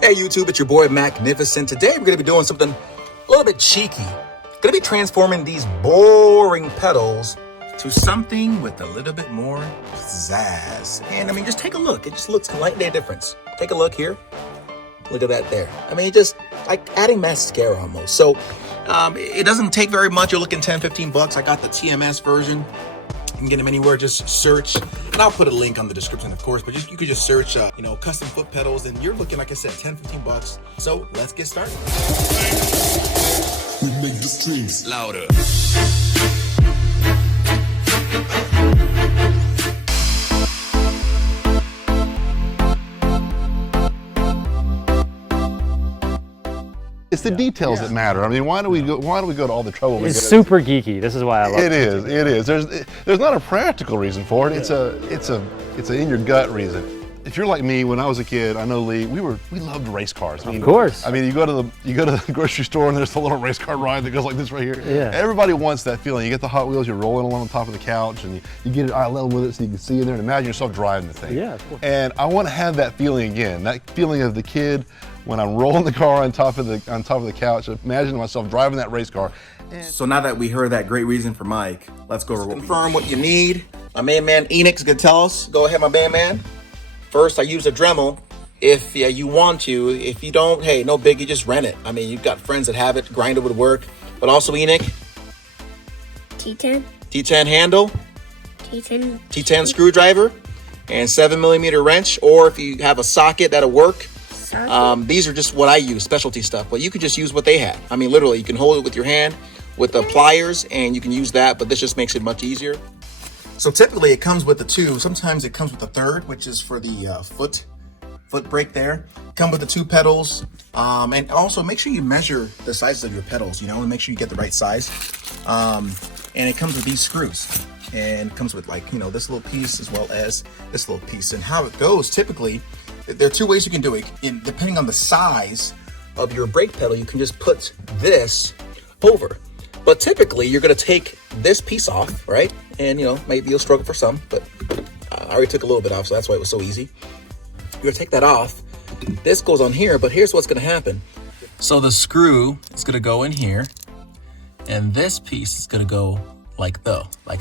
Hey YouTube, it's your boy Magnificent. Today we're going to be doing something a little bit cheeky. Going to be transforming these boring pedals to something with a little bit more pizzazz. And I mean, just take a look. It just looks like a difference. Take a look here. Look at that there. I mean, just like adding mascara almost. So it doesn't take very much. You're looking 10, 15 bucks. I got the TMS version. You can get them anywhere. Just search, and I'll put a link on the description, of course, but you could just search, custom foot pedals, and you're looking, like I said, 10, 15 bucks. So let's get started. We make the streets louder. It's the details that matter. I mean, why do we go to all the trouble? It's super geeky. This is why I love it. It is. There's not a practical reason for it. It's a in your gut reason. If you're like me, when I was a kid, I know Lee, we loved race cars. Of course. I mean, you go to the grocery store and there's the little race car ride that goes like this right here. Yeah. Everybody wants that feeling. You get the Hot Wheels, you're rolling along the top of the couch, and you get it eye level with it so you can see in there and imagine yourself driving the thing. Yeah, of course. And I want to have that feeling again. That feeling of the kid when I'm rolling the car on top of the couch, imagine myself driving that race car. So now that we heard that great reason for Mike, let's go over confirm what you need. My main man Enix gonna tell us. Go ahead, my main man. First, I use a Dremel if you want to. If you don't, hey, no biggie, just rent it. I mean, you've got friends that have it. Grinder would work. But also, Enoch. T10. T10 handle. T10 screwdriver. And 7mm wrench. Or if you have a socket, that'll work. These are just what I use, specialty stuff. But you could just use what they had. I mean, literally, you can hold it with your hand with the pliers, and you can use that. But this just makes it much easier. So typically it comes with the two. Sometimes it comes with the third, which is for the foot brake there. Come with the two pedals. And also make sure you measure the sizes of your pedals, and make sure you get the right size. And it comes with these screws. And it comes with this little piece as well as this little piece. And how it goes, typically, there are two ways you can do it. Depending on the size of your brake pedal, you can just put this over. But typically, you're going to take this piece off, right? And, maybe you'll struggle for some, but I already took a little bit off, so that's why it was so easy. You're going to take that off. This goes on here, but here's what's going to happen. So the screw is going to go in here, and this piece is going to go like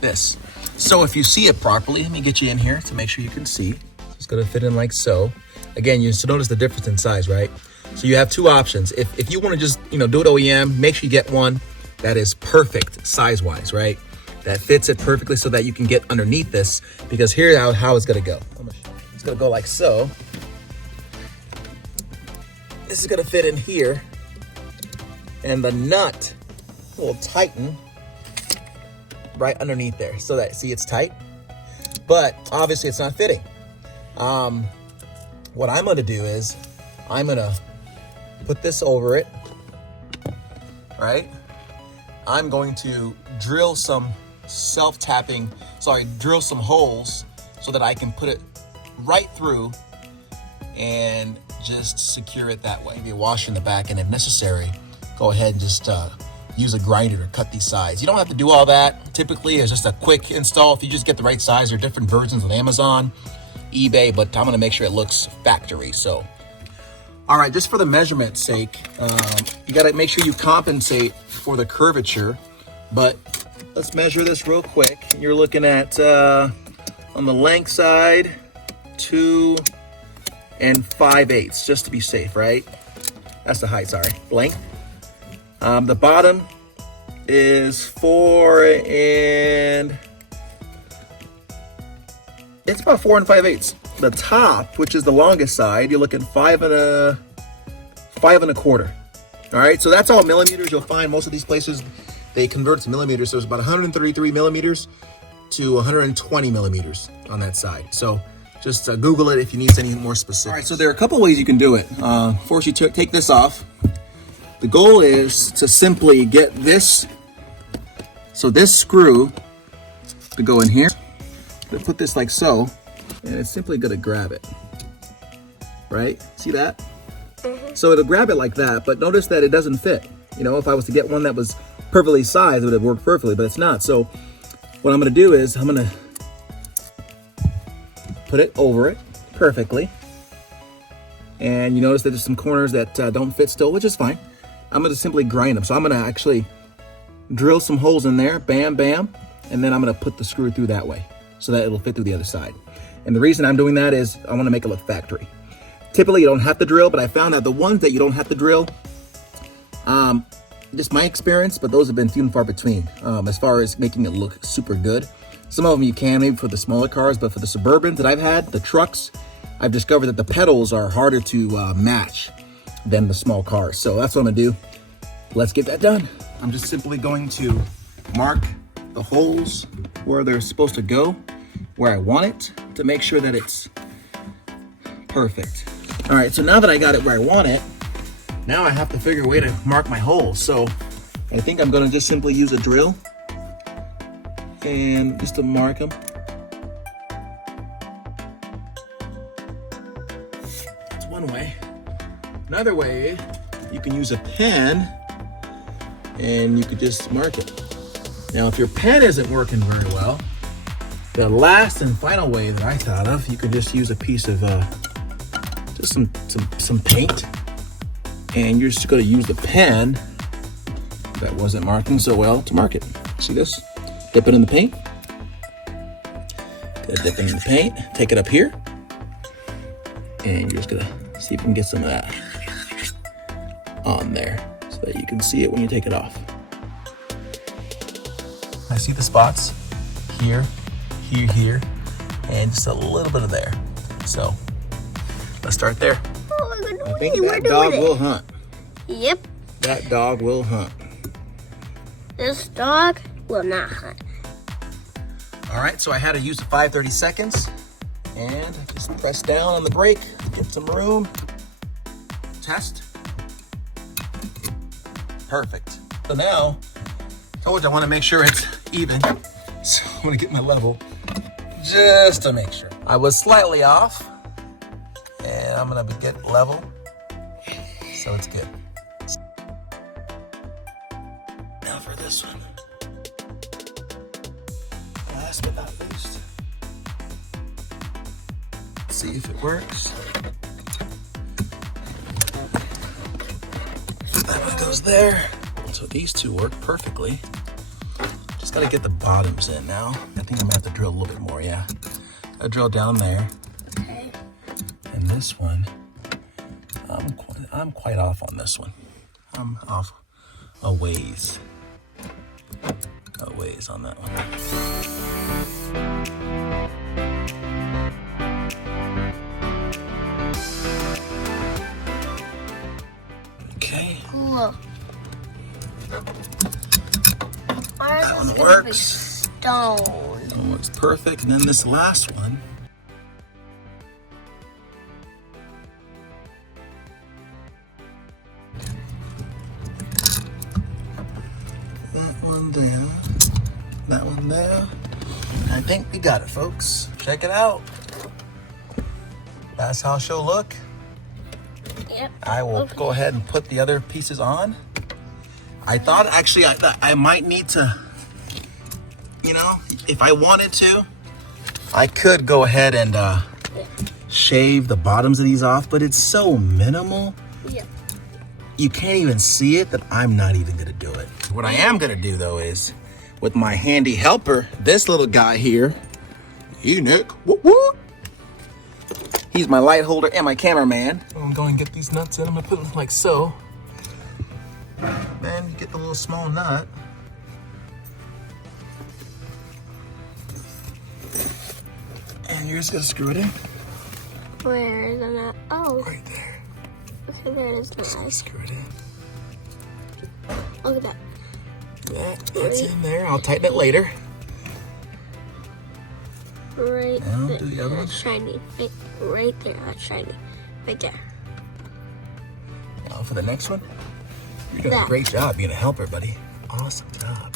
this. So if you see it properly, let me get you in here to make sure you can see. It's going to fit in like so. Again, you should notice the difference in size, right? So you have two options. If you want to just, do it OEM, make sure you get one that is perfect size-wise, right? That fits it perfectly so that you can get underneath this, because here's how it's gonna go. It's gonna go like so. This is gonna fit in here, and the nut will tighten right underneath there, so that, see, it's tight, but obviously it's not fitting. What I'm gonna do is, I'm gonna put this over it, right? I'm going to drill some drill some holes so that I can put it right through and just secure it that way. Maybe a washer in the back, and if necessary, go ahead and just use a grinder to cut these sides. You don't have to do all that. Typically, it's just a quick install. If you just get the right size, there are different versions on Amazon, eBay, but I'm gonna make sure it looks factory, so. All right, just for the measurement's sake, you gotta make sure you compensate for the curvature, but let's measure this real quick. You're looking at, on the length side, 2 5/8, just to be safe, right? That's the height, sorry, length. The bottom is 4 and, it's about 4 5/8. The top, which is the longest side, you're looking 5 1/4. All right, so that's all millimeters. You'll find most of these places, they convert to millimeters. So it's about 133 millimeters to 120 millimeters on that side. So just Google it if you need any more specifics. All right, so there are a couple ways you can do it. First, you take this off. The goal is to simply get this, so this screw to go in here. Put this like so, and it's simply gonna grab it, right? See that? So it'll grab it like that, but notice that it doesn't fit. If I was to get one that was perfectly sized, it would have worked perfectly, but it's not. So what I'm gonna do is I'm gonna put it over it perfectly, And you notice that there's some corners that don't fit still, which is fine. I'm gonna simply grind them. So I'm gonna actually drill some holes in there, bam, bam, and then I'm gonna put the screw through that way so that it'll fit through the other side. And the reason I'm doing that is I wanna make it look factory. Typically you don't have to drill, but I found that the ones that you don't have to drill, just my experience, but those have been few and far between as far as making it look super good. Some of them you can, maybe for the smaller cars, but for the Suburbans that I've had, the trucks, I've discovered that the pedals are harder to match than the small cars. So that's what I'm gonna do. Let's get that done. I'm just simply going to mark the holes where they're supposed to go, where I want it, to make sure that it's perfect. All right, so now that I got it where I want it, now I have to figure a way to mark my holes. So I think I'm gonna just simply use a drill and just to mark them. That's one way. Another way, you can use a pen and you could just mark it. Now, if your pen isn't working very well, the last and final way that I thought of, you can just use a piece of just some paint, and you're just gonna use the pen that wasn't marking so well to mark it. See this? Dip it in the paint. Gonna dip it in the paint, take it up here, and you're just gonna see if you can get some of that on there so that you can see it when you take it off. I see the spots here, here, and just a little bit of there. So let's start there. Oh, I think that dog will hunt. Yep. That dog will hunt. This dog will not hunt. All right, so I had to use the 5/30 seconds, and I just press down on the brake to get some room. Test. Perfect. So now, told you I want to make sure it's even. So I'm gonna get my level just to make sure. I was slightly off, and I'm gonna get level, so it's good. Now for this one. Last but not least. Let's see if it works. That one goes there. So these two work perfectly. Just gotta get the bottoms in now. I think I'm gonna have to drill a little bit more, yeah. I drill down there. Okay. And this one, I'm quite off on this one. I'm off a ways. A ways on that one. Okay. Cool. That one works. Stone. That one works perfect. And then this last one. That one there. That one there. I think we got it, folks. Check it out. That's how she'll look. Yep. I will go ahead and put the other pieces on. I thought actually I might need to, you know, if I wanted to, I could go ahead and shave the bottoms of these off, but it's so minimal. Yep. You can't even see it that I'm not even gonna do it. What I am gonna do though is, with my handy helper, this little guy here, Nick, whoop whoop. He's my light holder and my cameraman. I'm going to get these nuts in. I'm gonna put them like so. Then you get the little small nut. And you're just gonna screw it in. Where is the nut? Oh. Right there. Okay, there it is. Just Nice. screw it in. Look at that. That's in there. I'll tighten it later. Right Now there. do the other one. That's shiny. Right there. That's shiny. Right there. Now for the next one. You're doing a That. great job being a helper, buddy. Awesome job.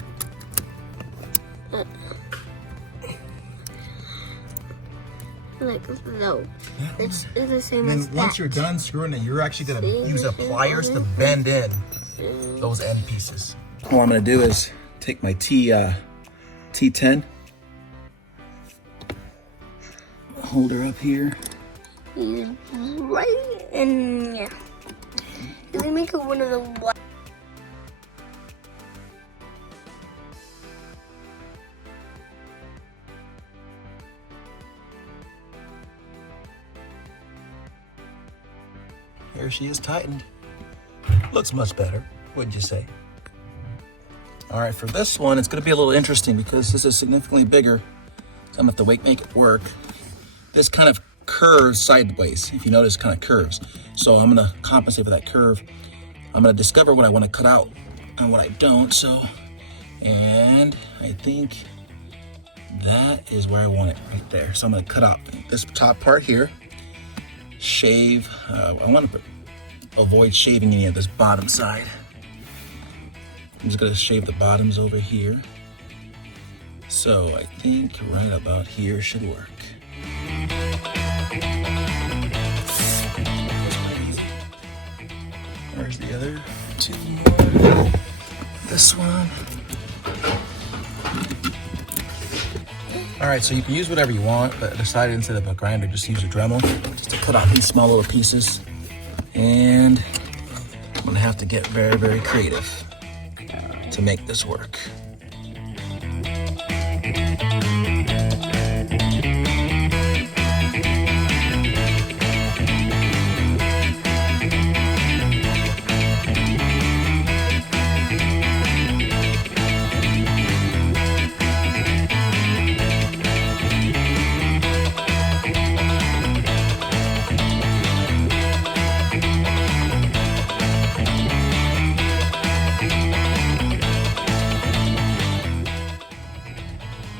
Like those. Yeah. It's the same And as then once that. you're done screwing it, you're actually gonna See? use a pliers to bend in those end pieces. What I'm gonna do is take my T10, hold her up here, right and yeah. Let me make it one of the white. Here she is tightened. Looks much better, wouldn't you say? All right, for this one, it's gonna be a little interesting because this is significantly bigger. So I'm gonna have to make it work. This kind of curves sideways. If you notice, it kind of curves. So I'm gonna compensate for that curve. I'm gonna discover what I wanna cut out and what I don't, and I think that is where I want it, right there. So I'm gonna cut out this top part here, shave. I want to avoid shaving any of this bottom side. I'm just gonna shave the bottoms over here. So I think right about here should work. Where's the other two more? This one. All right, so you can use whatever you want, but I decided instead of a grinder, just use a Dremel just to cut out these small little pieces. And I'm gonna have to get very, very creative to make this work.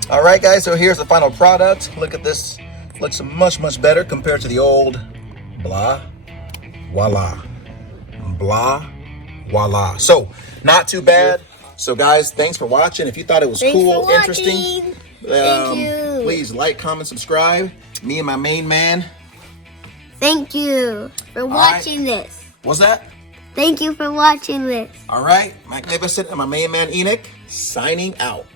All right, guys, so here's the final product. Look at this. Looks much, much better compared to the old blah, voila. Blah, voila. So, not too bad. So, guys, thanks for watching. If you thought it was cool, interesting, Thank you. please like, comment, subscribe. Me and my main man. Thank you for watching this. What's that? Thank you for watching this. All right, magnificent, and my main man, Enoch, signing out.